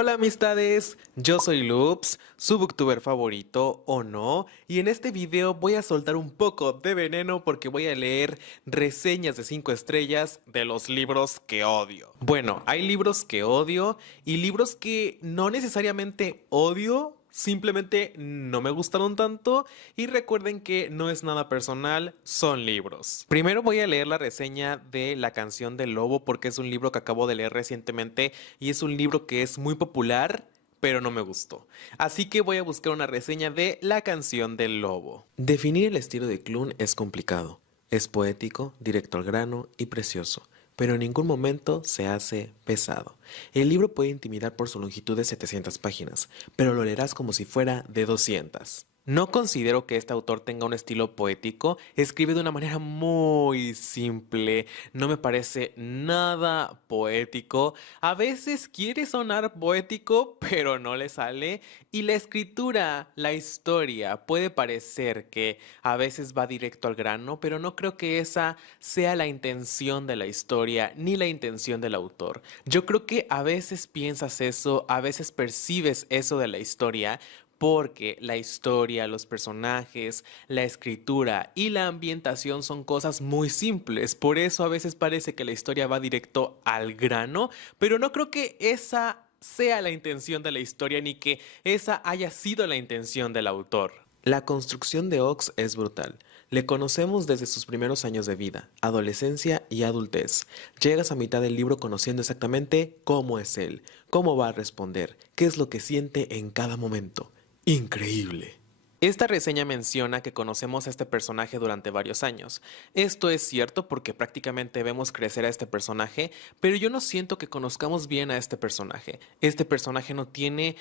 Hola amistades, yo soy Loops, su booktuber favorito o no, y en este video voy a soltar un poco de veneno porque voy a leer reseñas de 5 estrellas de los libros que odio. Bueno, hay libros que odio y libros que no necesariamente odio, simplemente no me gustaron tanto y recuerden que no es nada personal, son libros. Primero voy a leer la reseña de La canción del lobo porque es un libro que acabo de leer recientemente y es un libro que es muy popular, pero no me gustó. Así que voy a buscar una reseña de La canción del lobo. Definir el estilo de Clun es complicado. Es poético, directo al grano y precioso, pero en ningún momento se hace pesado. El libro puede intimidar por su longitud de 700 páginas, pero lo leerás como si fuera de 200. No considero que este autor tenga un estilo poético, escribe de una manera muy simple, no me parece nada poético, a veces quiere sonar poético, pero no le sale, y la escritura, la historia, puede parecer que a veces va directo al grano, pero no creo que esa sea la intención de la historia ni la intención del autor. Yo creo que a veces piensas eso, a veces percibes eso de la historia, porque la historia, los personajes, la escritura y la ambientación son cosas muy simples. Por eso a veces parece que la historia va directo al grano, pero no creo que esa sea la intención de la historia ni que esa haya sido la intención del autor. La construcción de Ox es brutal. Le conocemos desde sus primeros años de vida, adolescencia y adultez. Llegas a mitad del libro conociendo exactamente cómo es él, cómo va a responder, qué es lo que siente en cada momento. Increíble. Esta reseña menciona que conocemos a este personaje durante varios años. Esto es cierto porque prácticamente vemos crecer a este personaje, pero yo no siento que conozcamos bien a este personaje. Este personaje no tiene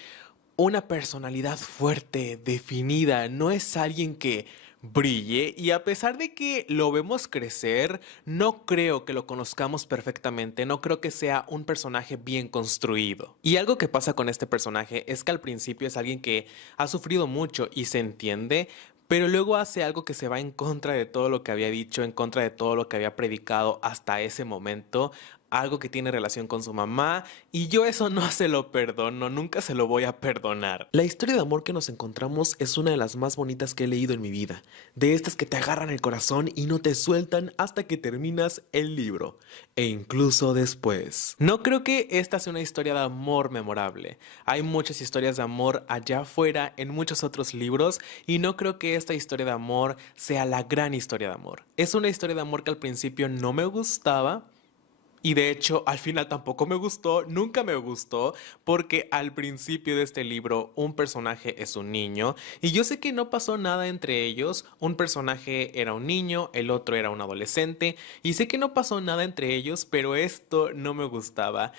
una personalidad fuerte, definida, no es alguien que brille y a pesar de que lo vemos crecer, no creo que lo conozcamos perfectamente, no creo que sea un personaje bien construido. Y algo que pasa con este personaje es que al principio es alguien que ha sufrido mucho y se entiende, pero luego hace algo que se va en contra de todo lo que había dicho, en contra de todo lo que había predicado hasta ese momento, algo que tiene relación con su mamá, y yo eso no se lo perdono, nunca se lo voy a perdonar. La historia de amor que nos encontramos es una de las más bonitas que he leído en mi vida, de estas que te agarran el corazón y no te sueltan hasta que terminas el libro, e incluso después. No creo que esta sea una historia de amor memorable, hay muchas historias de amor allá afuera en muchos otros libros, y no creo que esta historia de amor sea la gran historia de amor. Es una historia de amor que al principio no me gustaba, y de hecho, al final tampoco me gustó, nunca me gustó, porque al principio de este libro un personaje es un niño, y yo sé que no pasó nada entre ellos, un personaje era un niño, el otro era un adolescente, y sé que no pasó nada entre ellos, pero esto no me gustaba.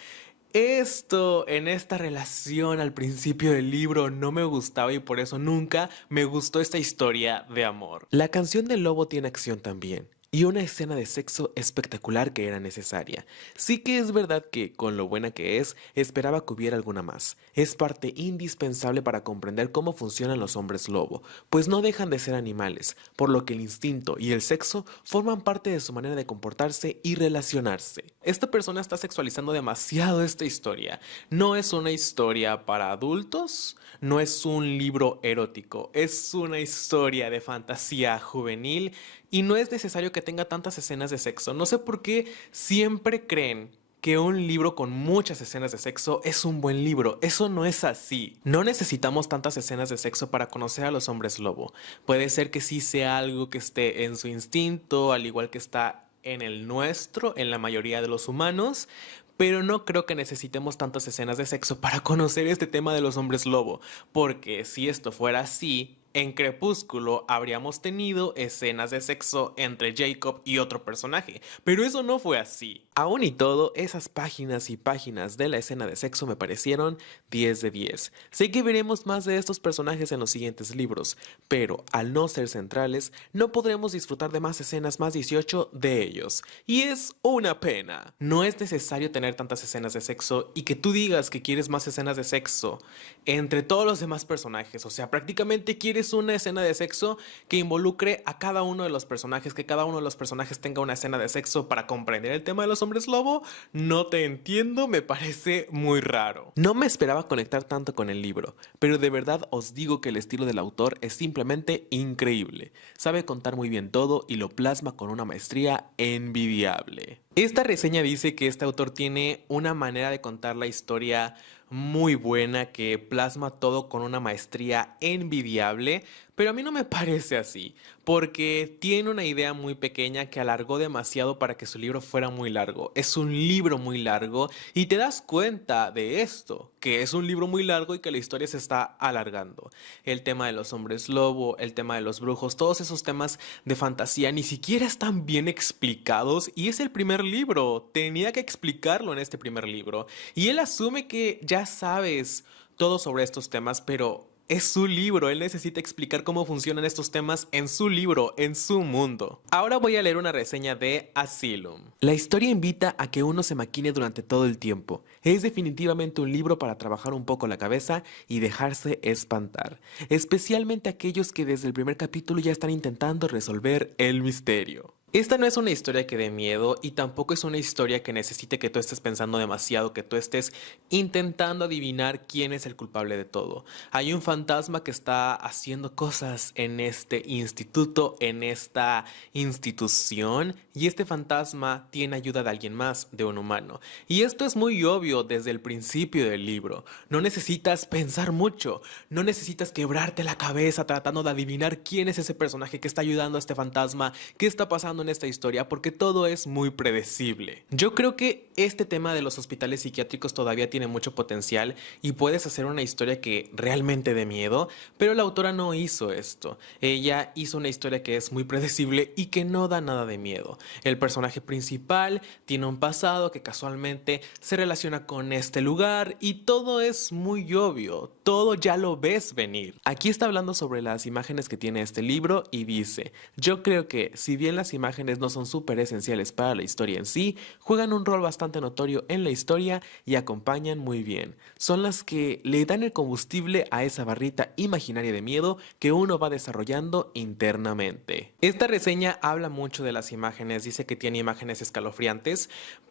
Esto en esta relación al principio del libro no me gustaba y por eso nunca me gustó esta historia de amor. La canción del lobo tiene acción también. Y una escena de sexo espectacular que era necesaria. Sí que es verdad que, con lo buena que es, esperaba que hubiera alguna más. Es parte indispensable para comprender cómo funcionan los hombres lobo, pues no dejan de ser animales, por lo que el instinto y el sexo forman parte de su manera de comportarse y relacionarse. Esta persona está sexualizando demasiado esta historia. No es una historia para adultos, no es un libro erótico, es una historia de fantasía juvenil y no es necesario que tenga tantas escenas de sexo. No sé por qué siempre creen que un libro con muchas escenas de sexo es un buen libro. Eso no es así. No necesitamos tantas escenas de sexo para conocer a los hombres lobo. Puede ser que sí sea algo que esté en su instinto, al igual que está en el nuestro, en la mayoría de los humanos, pero no creo que necesitemos tantas escenas de sexo para conocer este tema de los hombres lobo, porque si esto fuera así, en Crepúsculo habríamos tenido escenas de sexo entre Jacob y otro personaje, pero eso no fue así. Aún y todo, esas páginas y páginas de la escena de sexo me parecieron 10 de 10. Sé que veremos más de estos personajes en los siguientes libros, pero al no ser centrales, no podremos disfrutar de más escenas más 18 de ellos. Y es una pena. No es necesario tener tantas escenas de sexo y que tú digas que quieres más escenas de sexo entre todos los demás personajes, o sea, prácticamente quieres quieres una escena de sexo que involucre a cada uno de los personajes, que cada uno de los personajes tenga una escena de sexo para comprender el tema de los hombres lobo, no te entiendo, me parece muy raro. No me esperaba conectar tanto con el libro, pero de verdad os digo que el estilo del autor es simplemente increíble. Sabe contar muy bien todo y lo plasma con una maestría envidiable. Esta reseña dice que este autor tiene una manera de contar la historia muy buena, que plasma todo con una maestría envidiable, pero a mí no me parece así, porque tiene una idea muy pequeña que alargó demasiado para que su libro fuera muy largo. Es un libro muy largo y te das cuenta de esto, que es un libro muy largo y que la historia se está alargando. El tema de los hombres lobo, el tema de los brujos, todos esos temas de fantasía ni siquiera están bien explicados y es el primer libro. Tenía que explicarlo en este primer libro. Y él asume que ya sabes todo sobre estos temas, pero es su libro, él necesita explicar cómo funcionan estos temas en su libro, en su mundo. Ahora voy a leer una reseña de Asylum. La historia invita a que uno se maquine durante todo el tiempo. Es definitivamente un libro para trabajar un poco la cabeza y dejarse espantar. Especialmente aquellos que desde el primer capítulo ya están intentando resolver el misterio. Esta no es una historia que dé miedo y tampoco es una historia que necesite que tú estés pensando demasiado, que tú estés intentando adivinar quién es el culpable de todo. Hay un fantasma que está haciendo cosas en este instituto, en esta institución, y este fantasma tiene ayuda de alguien más, de un humano. Y esto es muy obvio desde el principio del libro. No necesitas pensar mucho, no necesitas quebrarte la cabeza tratando de adivinar quién es ese personaje que está ayudando a este fantasma, qué está pasando en esta historia, porque todo es muy predecible. Yo creo que este tema de los hospitales psiquiátricos todavía tiene mucho potencial y puedes hacer una historia que realmente dé miedo, pero la autora no hizo esto. Ella hizo una historia que es muy predecible y que no da nada de miedo. El personaje principal tiene un pasado que casualmente se relaciona con este lugar y todo es muy obvio, todo ya lo ves venir. Aquí está hablando sobre las imágenes que tiene este libro y dice: yo creo que si bien las imágenes no son súper esenciales para la historia en sí, juegan un rol bastante notorio en la historia y acompañan muy bien. Son las que le dan el combustible a esa barrita imaginaria de miedo que uno va desarrollando internamente. Esta reseña habla mucho de las imágenes, dice que tiene imágenes escalofriantes,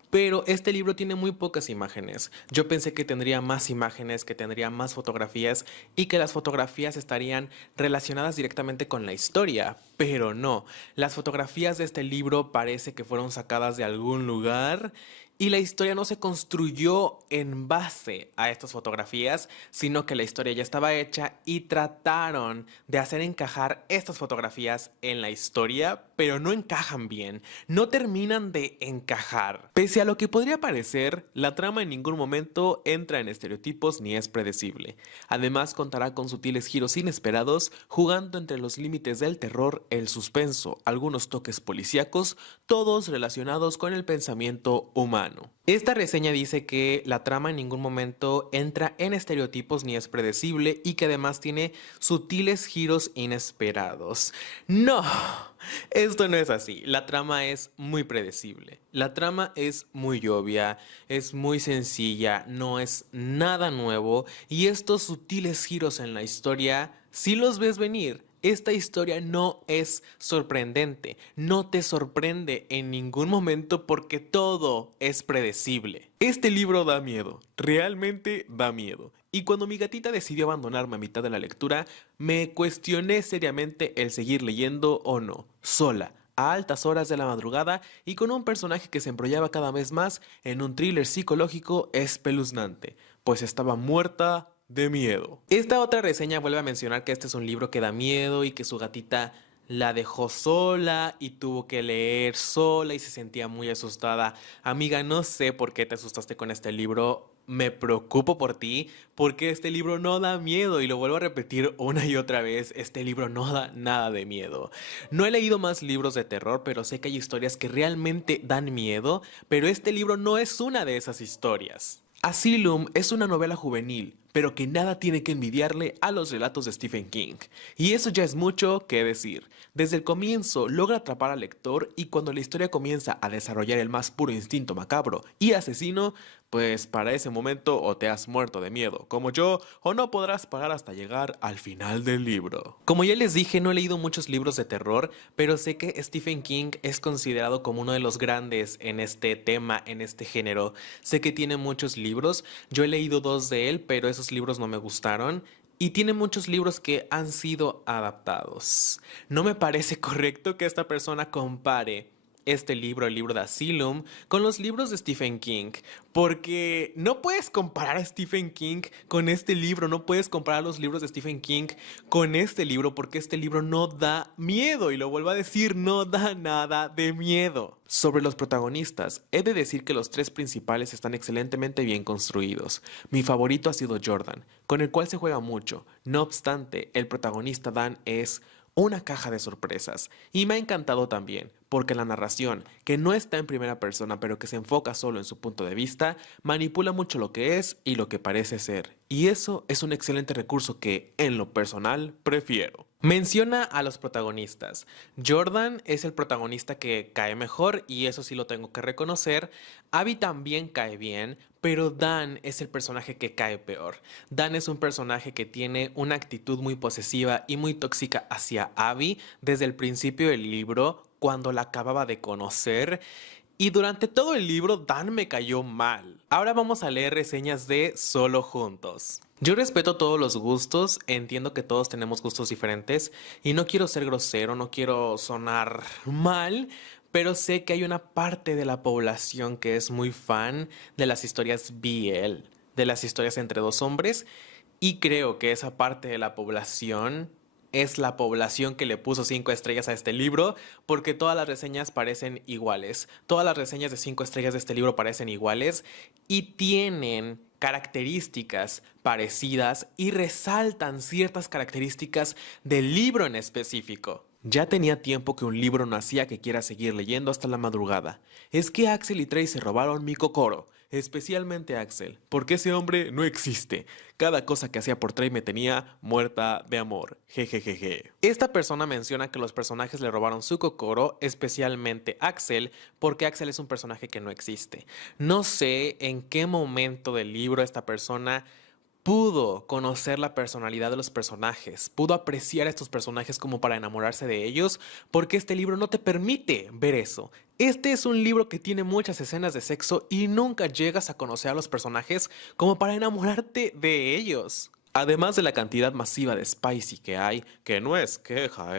pero este libro tiene muy pocas imágenes. Yo pensé que tendría más imágenes, que tendría más fotografías y que las fotografías estarían relacionadas directamente con la historia, pero no. Las fotografías de este libro parece que fueron sacadas de algún lugar y la historia no se construyó en base a estas fotografías, sino que la historia ya estaba hecha y trataron de hacer encajar estas fotografías en la historia, pero no encajan bien, no terminan de encajar. Pese a lo que podría parecer, la trama en ningún momento entra en estereotipos ni es predecible. Además, contará con sutiles giros inesperados, jugando entre los límites del terror, el suspenso, algunos toques policíacos, todos relacionados con el pensamiento humano. Esta reseña dice que la trama en ningún momento entra en estereotipos ni es predecible y que además tiene sutiles giros inesperados. ¡No! Esto no es así. La trama es muy predecible. La trama es muy obvia, es muy sencilla, no es nada nuevo y estos sutiles giros en la historia sí los ves venir. Esta historia no es sorprendente, no te sorprende en ningún momento porque todo es predecible. Este libro da miedo, realmente da miedo. Y cuando mi gatita decidió abandonarme a mitad de la lectura, me cuestioné seriamente el seguir leyendo o no, sola, a altas horas de la madrugada y con un personaje que se embrollaba cada vez más en un thriller psicológico espeluznante, pues estaba muerta de miedo. Esta otra reseña vuelve a mencionar que este es un libro que da miedo y que su gatita la dejó sola y tuvo que leer sola y se sentía muy asustada. Amiga, no sé por qué te asustaste con este libro. Me preocupo por ti porque este libro no da miedo y lo vuelvo a repetir una y otra vez, este libro no da nada de miedo. No he leído más libros de terror, pero sé que hay historias que realmente dan miedo, pero este libro no es una de esas historias. Asylum es una novela juvenil, pero que nada tiene que envidiarle a los relatos de Stephen King. Y eso ya es mucho que decir. Desde el comienzo logra atrapar al lector y cuando la historia comienza a desarrollar el más puro instinto macabro y asesino, pues para ese momento o te has muerto de miedo, como yo, o no podrás parar hasta llegar al final del libro. Como ya les dije, no he leído muchos libros de terror, pero sé que Stephen King es considerado como uno de los grandes en este tema, en este género. Sé que tiene muchos libros, yo he leído dos de él, pero esos libros no me gustaron. Y tiene muchos libros que han sido adaptados. No me parece correcto que esta persona compare este libro, el libro de Asylum, con los libros de Stephen King, porque no puedes comparar a Stephen King con este libro, no puedes comparar los libros de Stephen King con este libro, porque este libro no da miedo, y lo vuelvo a decir, no da nada de miedo. Sobre los protagonistas, he de decir que los tres principales están excelentemente bien construidos. Mi favorito ha sido Jordan, con el cual se juega mucho. No obstante, el protagonista Dan es una caja de sorpresas. Y me ha encantado también, porque la narración, que no está en primera persona pero que se enfoca solo en su punto de vista, manipula mucho lo que es y lo que parece ser. Y eso es un excelente recurso que, en lo personal, prefiero. Menciona a los protagonistas. Jordan es el protagonista que cae mejor y eso sí lo tengo que reconocer. Abby también cae bien, pero Dan es el personaje que cae peor. Dan es un personaje que tiene una actitud muy posesiva y muy tóxica hacia Abby desde el principio del libro, cuando la acababa de conocer. Y durante todo el libro Dan me cayó mal. Ahora vamos a leer reseñas de Solo Juntos. Yo respeto todos los gustos, entiendo que todos tenemos gustos diferentes y no quiero ser grosero, no quiero sonar mal, pero sé que hay una parte de la población que es muy fan de las historias BL, de las historias entre dos hombres, y creo que esa parte de la población es la población que le puso 5 estrellas a este libro, porque todas las reseñas parecen iguales. Todas las reseñas de 5 estrellas de este libro parecen iguales y tienen características parecidas y resaltan ciertas características del libro en específico. Ya tenía tiempo que un libro no hacía que quiera seguir leyendo hasta la madrugada. Es que Axel y Trey se robaron mi Kokoro, especialmente Axel, porque ese hombre no existe. Cada cosa que hacía por Trey me tenía muerta de amor. Jejejeje. Esta persona menciona que los personajes le robaron su Kokoro, especialmente Axel, porque Axel es un personaje que no existe. No sé en qué momento del libro esta persona pudo conocer la personalidad de los personajes, pudo apreciar a estos personajes como para enamorarse de ellos, porque este libro no te permite ver eso. Este es un libro que tiene muchas escenas de sexo y nunca llegas a conocer a los personajes como para enamorarte de ellos. Además de la cantidad masiva de spicy que hay, que no es queja,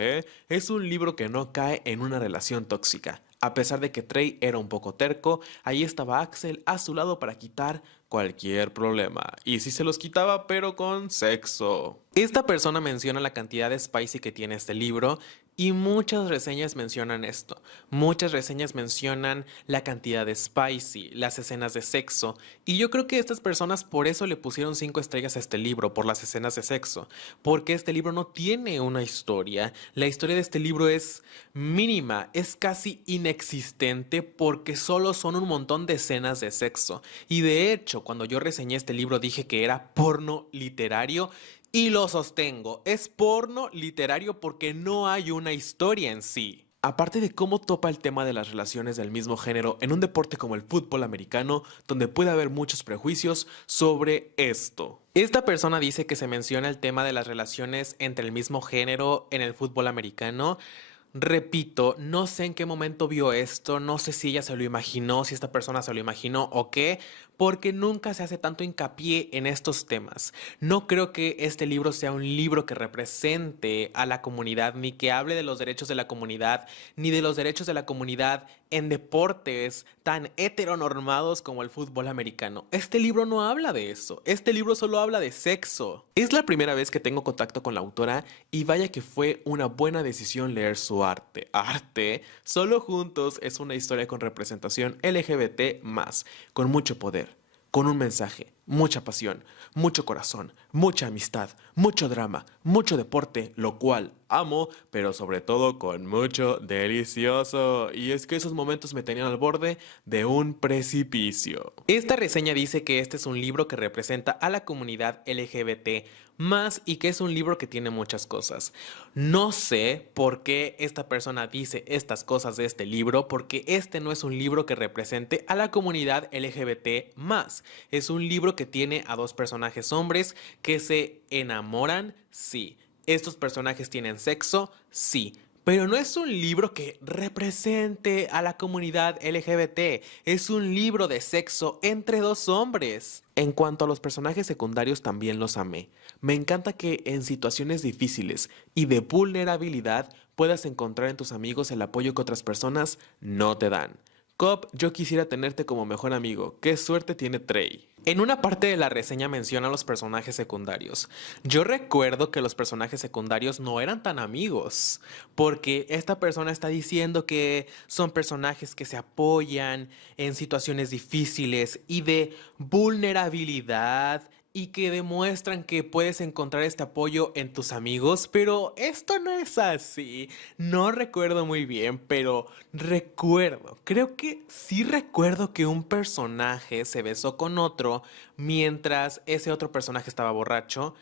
es un libro que no cae en una relación tóxica. A pesar de que Trey era un poco terco, ahí estaba Axel a su lado para quitar cualquier problema. Y sí se los quitaba, pero con sexo. Esta persona menciona la cantidad de spicy que tiene este libro y muchas reseñas mencionan esto. Muchas reseñas mencionan la cantidad de spicy, las escenas de sexo. Y yo creo que estas personas por eso le pusieron 5 estrellas a este libro, por las escenas de sexo. Porque este libro no tiene una historia. La historia de este libro es mínima, es casi inexistente porque solo son un montón de escenas de sexo. Y de hecho, cuando yo reseñé este libro dije que era porno literario. Y lo sostengo, es porno literario porque no hay una historia en sí. Aparte de cómo topa el tema de las relaciones del mismo género en un deporte como el fútbol americano, donde puede haber muchos prejuicios sobre esto. Esta persona dice que se menciona el tema de las relaciones entre el mismo género en el fútbol americano. Repito, no sé en qué momento vio esto, no sé si ella se lo imaginó, si esta persona se lo imaginó o qué, porque nunca se hace tanto hincapié en estos temas. No creo que este libro sea un libro que represente a la comunidad, ni que hable de los derechos de la comunidad, ni de los derechos de la comunidad en deportes tan heteronormados como el fútbol americano. Este libro no habla de eso, este libro solo habla de sexo. Es la primera vez que tengo contacto con la autora y vaya que fue una buena decisión leer su arte. Arte, Solo Juntos es una historia con representación LGBT+, con mucho poder, con un mensaje mucha pasión, mucho corazón, mucha amistad, mucho drama, mucho deporte, lo cual amo, pero sobre todo con mucho delicioso. Y es que esos momentos me tenían al borde de un precipicio. Esta reseña dice que este es un libro que representa a la comunidad LGBT más y que es un libro que tiene muchas cosas. No sé por qué esta persona dice estas cosas de este libro, porque este no es un libro que represente a la comunidad LGBT más. Es un libro que tiene a dos personajes hombres que se enamoran, sí. ¿Estos personajes tienen sexo? Sí. Pero no es un libro que represente a la comunidad LGBT, es un libro de sexo entre dos hombres. En cuanto a los personajes secundarios también los amé. Me encanta que en situaciones difíciles y de vulnerabilidad puedas encontrar en tus amigos el apoyo que otras personas no te dan. Cobb, yo quisiera tenerte como mejor amigo. Qué suerte tiene Trey. En una parte de la reseña menciona a los personajes secundarios. Yo recuerdo que los personajes secundarios no eran tan amigos, porque esta persona está diciendo que son personajes que se apoyan en situaciones difíciles y de vulnerabilidad y que demuestran que puedes encontrar este apoyo en tus amigos, pero esto no es así. No recuerdo muy bien, pero creo que sí recuerdo que un personaje se besó con otro mientras ese otro personaje estaba borracho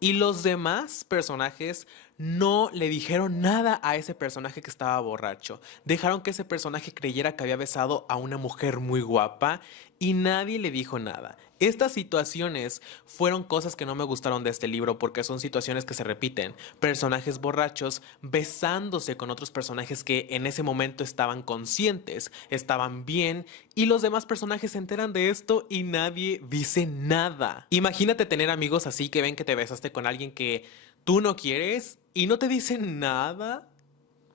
y los demás personajes no le dijeron nada a ese personaje que estaba borracho. Dejaron que ese personaje creyera que había besado a una mujer muy guapa y nadie le dijo nada. Estas situaciones fueron cosas que no me gustaron de este libro porque son situaciones que se repiten. Personajes borrachos besándose con otros personajes que en ese momento estaban conscientes, estaban bien y los demás personajes se enteran de esto y nadie dice nada. Imagínate tener amigos así que ven que te besaste con alguien que tú no quieres y no te dicen nada.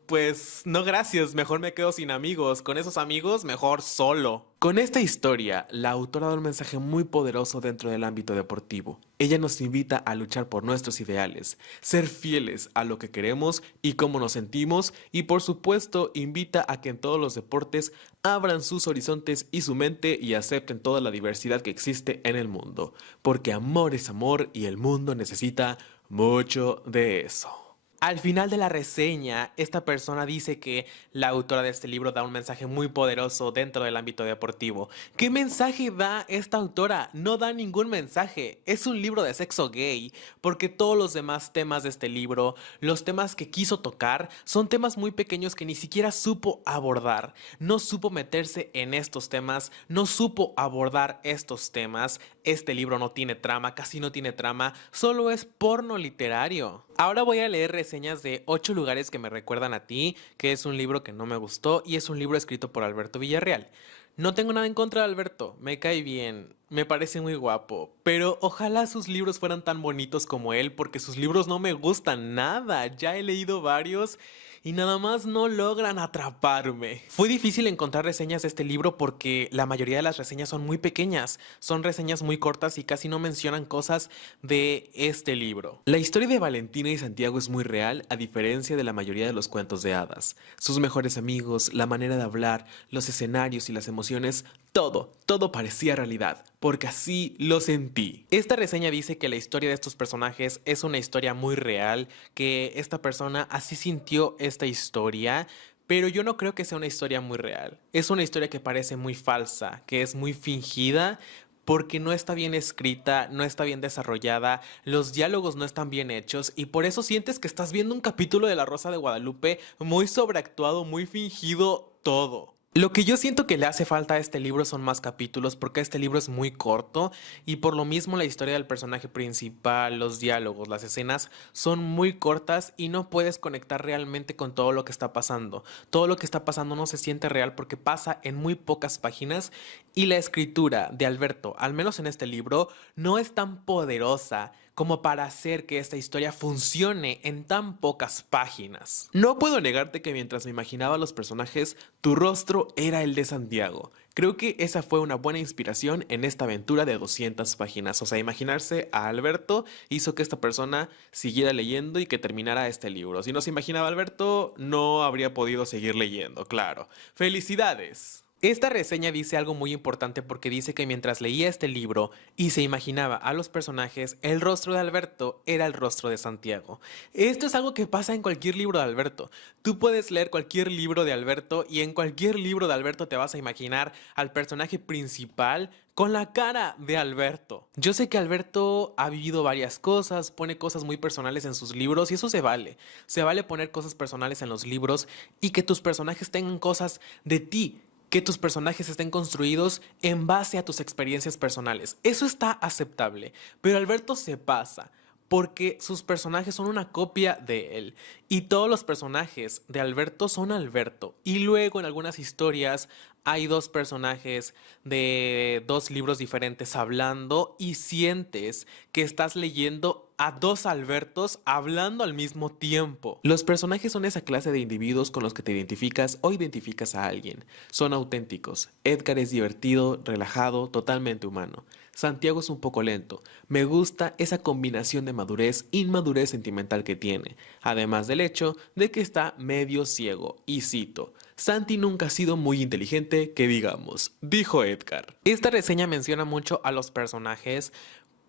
Pues no gracias, mejor me quedo sin amigos. Con esos amigos, mejor solo. Con esta historia, la autora da un mensaje muy poderoso dentro del ámbito deportivo. Ella nos invita a luchar por nuestros ideales, ser fieles a lo que queremos y cómo nos sentimos y por supuesto invita a que en todos los deportes abran sus horizontes y su mente y acepten toda la diversidad que existe en el mundo. Porque amor es amor y el mundo necesita mucho de eso. Al final de la reseña, esta persona dice que la autora de este libro da un mensaje muy poderoso dentro del ámbito deportivo. ¿Qué mensaje da esta autora? No da ningún mensaje. Es un libro de sexo gay, porque todos los demás temas de este libro, los temas que quiso tocar, son temas muy pequeños que ni siquiera supo abordar. No supo meterse en estos temas, no supo abordar estos temas. Este libro no tiene trama, casi no tiene trama, solo es porno literario. Ahora voy a leer reseñas de 8 lugares que me recuerdan a ti, que es un libro que no me gustó y es un libro escrito por Alberto Villarreal. No tengo nada en contra de Alberto, me cae bien, me parece muy guapo, pero ojalá sus libros fueran tan bonitos como él, porque sus libros no me gustan nada, ya he leído varios y nada más no logran atraparme. Fue difícil encontrar reseñas de este libro porque la mayoría de las reseñas son muy pequeñas, son reseñas muy cortas y casi no mencionan cosas de este libro. La historia de Valentina y Santiago es muy real, a diferencia de la mayoría de los cuentos de hadas. Sus mejores amigos, la manera de hablar, los escenarios y las emociones, todo parecía realidad, porque así lo sentí. Esta reseña dice que la historia de estos personajes es una historia muy real, que esta persona así sintió esta historia, pero yo no creo que sea una historia muy real. Es una historia que parece muy falsa, que es muy fingida, porque no está bien escrita, no está bien desarrollada, los diálogos no están bien hechos y por eso sientes que estás viendo un capítulo de La Rosa de Guadalupe muy sobreactuado, muy fingido todo. Lo que yo siento que le hace falta a este libro son más capítulos porque este libro es muy corto y por lo mismo la historia del personaje principal, los diálogos, las escenas son muy cortas y no puedes conectar realmente con todo lo que está pasando. Todo lo que está pasando no se siente real porque pasa en muy pocas páginas y la escritura de Alberto, al menos en este libro, no es tan poderosa como para hacer que esta historia funcione en tan pocas páginas. No puedo negarte que mientras me imaginaba los personajes, tu rostro era el de Santiago. Creo que esa fue una buena inspiración en esta aventura de 200 páginas. O sea, imaginarse a Alberto hizo que esta persona siguiera leyendo y que terminara este libro. Si no se imaginaba a Alberto, no habría podido seguir leyendo, claro. ¡Felicidades! Esta reseña dice algo muy importante porque dice que mientras leía este libro y se imaginaba a los personajes, el rostro de Alberto era el rostro de Santiago. Esto es algo que pasa en cualquier libro de Alberto. Tú puedes leer cualquier libro de Alberto y en cualquier libro de Alberto te vas a imaginar al personaje principal con la cara de Alberto. Yo sé que Alberto ha vivido varias cosas, pone cosas muy personales en sus libros y eso se vale. Se vale poner cosas personales en los libros y que tus personajes tengan cosas de ti, que tus personajes estén construidos en base a tus experiencias personales. Eso está aceptable, pero Alberto se pasa porque sus personajes son una copia de él y todos los personajes de Alberto son Alberto. Y luego en algunas historias hay dos personajes de dos libros diferentes hablando y sientes que estás leyendo a dos Albertos hablando al mismo tiempo. Los personajes son esa clase de individuos con los que te identificas o identificas a alguien. Son auténticos. Edgar es divertido, relajado, totalmente humano. Santiago es un poco lento. Me gusta esa combinación de madurez e inmadurez sentimental que tiene, además del hecho de que está medio ciego. Y cito: Santi nunca ha sido muy inteligente, que digamos, dijo Edgar. Esta reseña menciona mucho a los personajes,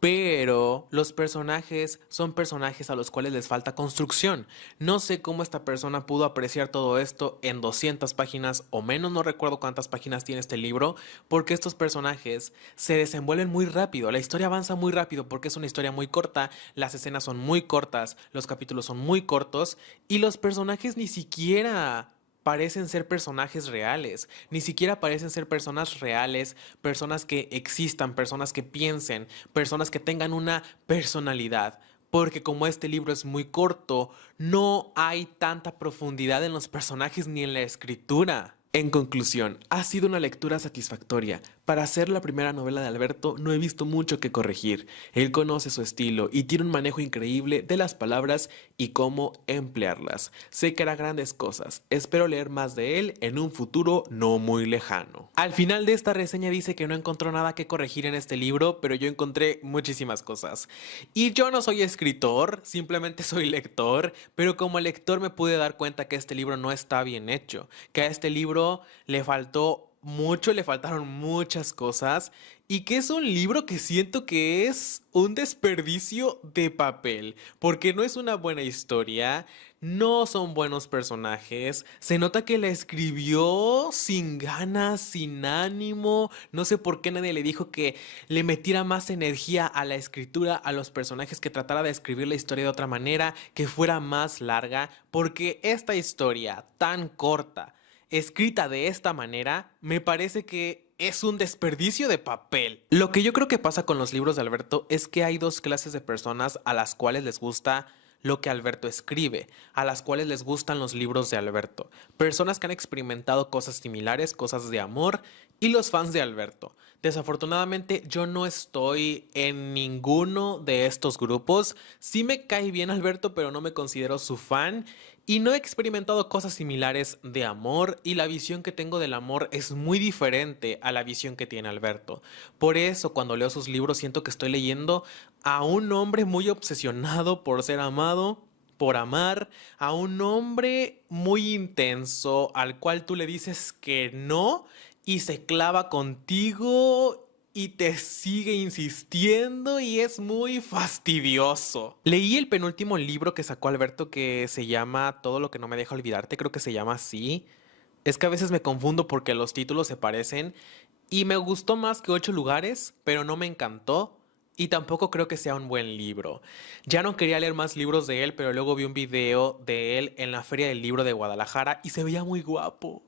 pero los personajes son personajes a los cuales les falta construcción. No sé cómo esta persona pudo apreciar todo esto en 200 páginas o menos, no recuerdo cuántas páginas tiene este libro, porque estos personajes se desenvuelven muy rápido, la historia avanza muy rápido porque es una historia muy corta, las escenas son muy cortas, los capítulos son muy cortos y los personajes ni siquiera parecen ser personajes reales, ni siquiera parecen ser personas reales, personas que existan, personas que piensen, personas que tengan una personalidad. Porque como este libro es muy corto, no hay tanta profundidad en los personajes ni en la escritura. En conclusión, ha sido una lectura satisfactoria. Para ser la primera novela de Alberto no he visto mucho que corregir. Él conoce su estilo y tiene un manejo increíble de las palabras y cómo emplearlas. Sé que hará grandes cosas. Espero leer más de él en un futuro no muy lejano. Al final de esta reseña dice que no encontró nada que corregir en este libro, pero yo encontré muchísimas cosas. Y yo no soy escritor, simplemente soy lector, pero como lector me pude dar cuenta que este libro no está bien hecho, que a este libro le faltó mucho, le faltaron muchas cosas y que es un libro que siento que es un desperdicio de papel, porque no es una buena historia, no son buenos personajes, se nota que la escribió sin ganas, sin ánimo, no sé por qué nadie le dijo que le metiera más energía a la escritura, a los personajes, que tratara de escribir la historia de otra manera, que fuera más larga, porque esta historia tan corta, escrita de esta manera, me parece que es un desperdicio de papel. Lo que yo creo que pasa con los libros de Alberto es que hay dos clases de personas a las cuales les gusta lo que Alberto escribe, a las cuales les gustan los libros de Alberto. Personas que han experimentado cosas similares, cosas de amor, y los fans de Alberto. Desafortunadamente yo no estoy en ninguno de estos grupos. Sí me cae bien Alberto, pero no me considero su fan. Y no he experimentado cosas similares de amor y la visión que tengo del amor es muy diferente a la visión que tiene Alberto. Por eso cuando leo sus libros siento que estoy leyendo a un hombre muy obsesionado por ser amado, por amar, a un hombre muy intenso al cual tú le dices que no y se clava contigo y te sigue insistiendo y es muy fastidioso. Leí el penúltimo libro que sacó Alberto que se llama Todo lo que no me deja olvidarte, creo que se llama así. Es que a veces me confundo porque los títulos se parecen y me gustó más que Ocho lugares, pero no me encantó. Y tampoco creo que sea un buen libro. Ya no quería leer más libros de él, pero luego vi un video de él en la Feria del Libro de Guadalajara y se veía muy guapo.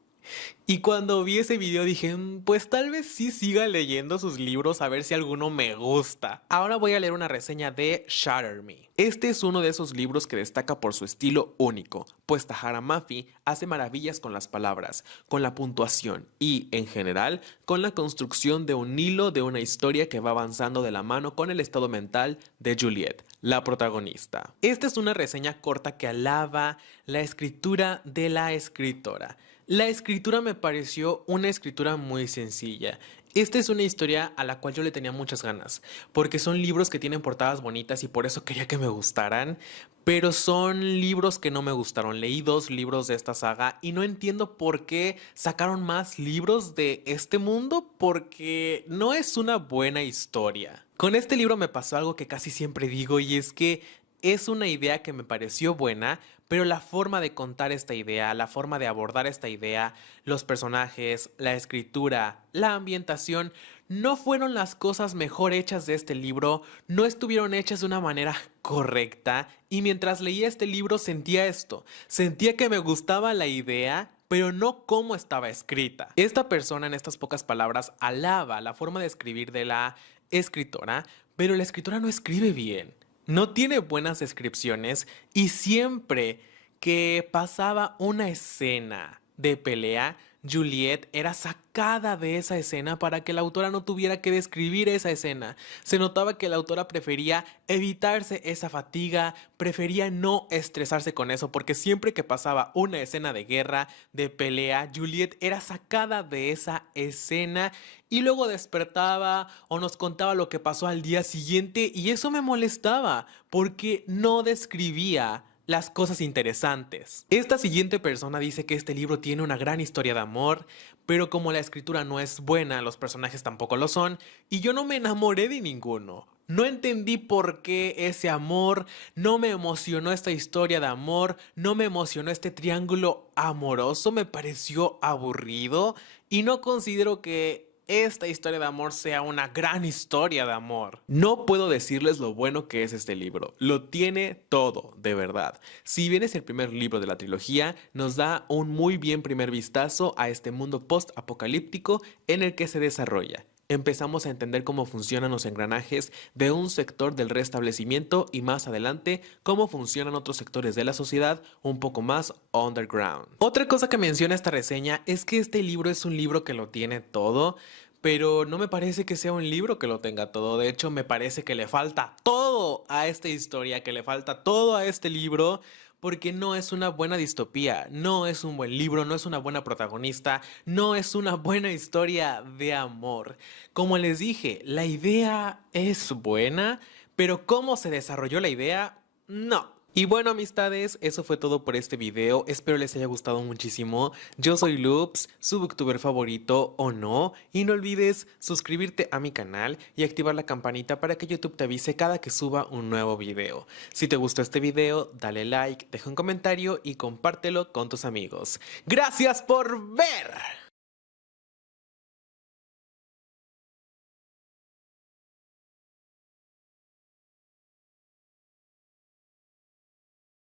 Y cuando vi ese video dije, pues tal vez sí siga leyendo sus libros a ver si alguno me gusta. Ahora voy a leer una reseña de Shatter Me. Este es uno de esos libros que destaca por su estilo único, pues Tahara Mafi hace maravillas con las palabras, con la puntuación y, en general, con la construcción de un hilo de una historia que va avanzando de la mano con el estado mental de Juliet, la protagonista. Esta es una reseña corta que alaba la escritura de la escritora. La escritura me pareció una escritura muy sencilla. Esta es una historia a la cual yo le tenía muchas ganas, porque son libros que tienen portadas bonitas y por eso quería que me gustaran, pero son libros que no me gustaron. Leí 2 libros de esta saga y no entiendo por qué sacaron más libros de este mundo, porque no es una buena historia. Con este libro me pasó algo que casi siempre digo y es que es una idea que me pareció buena, pero la forma de contar esta idea, la forma de abordar esta idea, los personajes, la escritura, la ambientación, no fueron las cosas mejor hechas de este libro, no estuvieron hechas de una manera correcta y mientras leía este libro sentía esto, sentía que me gustaba la idea, pero no cómo estaba escrita. Esta persona en estas pocas palabras alaba la forma de escribir de la escritora, pero la escritora no escribe bien. No tiene buenas descripciones y siempre que pasaba una escena de pelea, Juliet era sacada de esa escena para que la autora no tuviera que describir esa escena. Se notaba que la autora prefería evitarse esa fatiga, prefería no estresarse con eso, porque siempre que pasaba una escena de guerra, de pelea, Juliet era sacada de esa escena y luego despertaba o nos contaba lo que pasó al día siguiente y eso me molestaba porque no describía las cosas interesantes. Esta siguiente persona dice que este libro tiene una gran historia de amor, pero como la escritura no es buena, los personajes tampoco lo son, y yo no me enamoré de ninguno. No entendí por qué ese amor, no me emocionó esta historia de amor, no me emocionó este triángulo amoroso, me pareció aburrido y no considero que esta historia de amor sea una gran historia de amor. No puedo decirles lo bueno que es este libro. Lo tiene todo, de verdad. Si bien es el primer libro de la trilogía, nos da un muy bien primer vistazo a este mundo post-apocalíptico en el que se desarrolla. Empezamos a entender cómo funcionan los engranajes de un sector del restablecimiento y más adelante cómo funcionan otros sectores de la sociedad un poco más underground. Otra cosa que menciona esta reseña es que este libro es un libro que lo tiene todo, pero no me parece que sea un libro que lo tenga todo. De hecho, me parece que le falta todo a esta historia, que le falta todo a este libro. Porque no es una buena distopía, no es un buen libro, no es una buena protagonista, no es una buena historia de amor. Como les dije, la idea es buena, pero cómo se desarrolló la idea, no. Y bueno, amistades, eso fue todo por este video. Espero les haya gustado muchísimo. Yo soy Loops, su booktuber favorito o no. Y no olvides suscribirte a mi canal y activar la campanita para que YouTube te avise cada que suba un nuevo video. Si te gustó este video, dale like, deja un comentario y compártelo con tus amigos. ¡Gracias por ver!